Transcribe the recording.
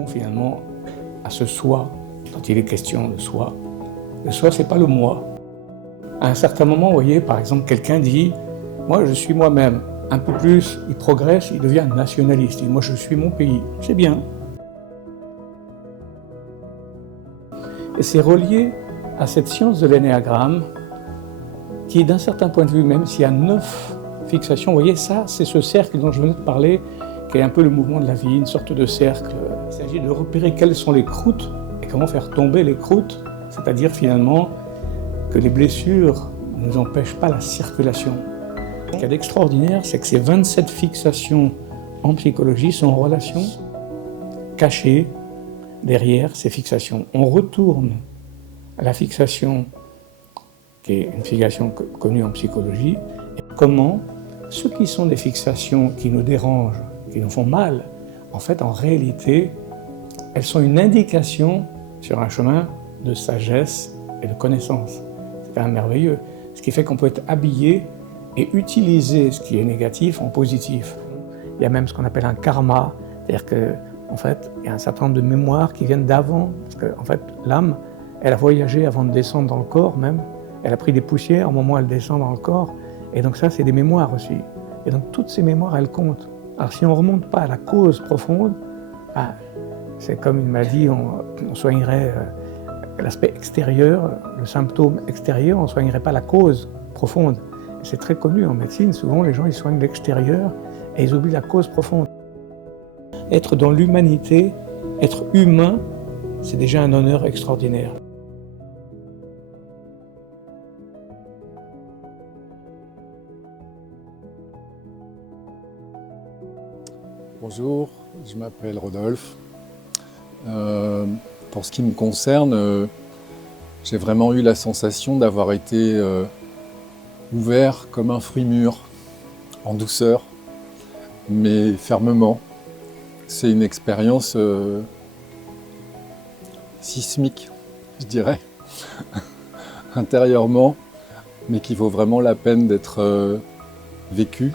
correspond finalement à ce soi dont il est question, le soi. Le soi, c'est pas le moi. À un certain moment, vous voyez, par exemple, quelqu'un dit « Moi, je suis moi-même ». Un peu plus, il progresse, il devient nationaliste. Il dit « Moi, je suis mon pays ». C'est bien. Et c'est relié à cette science de l'énéagramme qui, d'un certain point de vue, même s'il y a 9 fixations, vous voyez, ça, c'est ce cercle dont je venais de parler, qui est un peu le mouvement de la vie, une sorte de cercle. Il s'agit de repérer quelles sont les croûtes et comment faire tomber les croûtes, c'est-à-dire finalement que les blessures ne nous empêchent pas la circulation. Ce qu'il y a d'extraordinaire, c'est que ces 27 fixations en psychologie sont en relation cachée derrière ces fixations. On retourne à la fixation, qui est une fixation connue en psychologie, et comment ceux qui sont des fixations qui nous dérangent, qui nous font mal, en fait, en réalité, elles sont une indication sur un chemin de sagesse et de connaissance. C'est quand même merveilleux. Ce qui fait qu'on peut être habillé et utiliser ce qui est négatif en positif. Il y a même ce qu'on appelle un karma, c'est-à-dire qu'en fait, il y a un certain nombre de mémoires qui viennent d'avant, parce qu'en fait, l'âme, elle a voyagé avant de descendre dans le corps même, elle a pris des poussières au moment où elle descend dans le corps, et donc ça, c'est des mémoires aussi. Et donc toutes ces mémoires, elles comptent. Alors si on ne remonte pas à la cause profonde, c'est comme une maladie, on soignerait l'aspect extérieur, le symptôme extérieur, on ne soignerait pas la cause profonde. C'est très connu en médecine, souvent les gens ils soignent l'extérieur et ils oublient la cause profonde. Être dans l'humanité, être humain, c'est déjà un honneur extraordinaire. Bonjour, je m'appelle Rodolphe. Pour ce qui me concerne, j'ai vraiment eu la sensation d'avoir été ouvert comme un fruit mûr, en douceur, mais fermement. C'est une expérience sismique, je dirais, intérieurement, mais qui vaut vraiment la peine d'être vécue.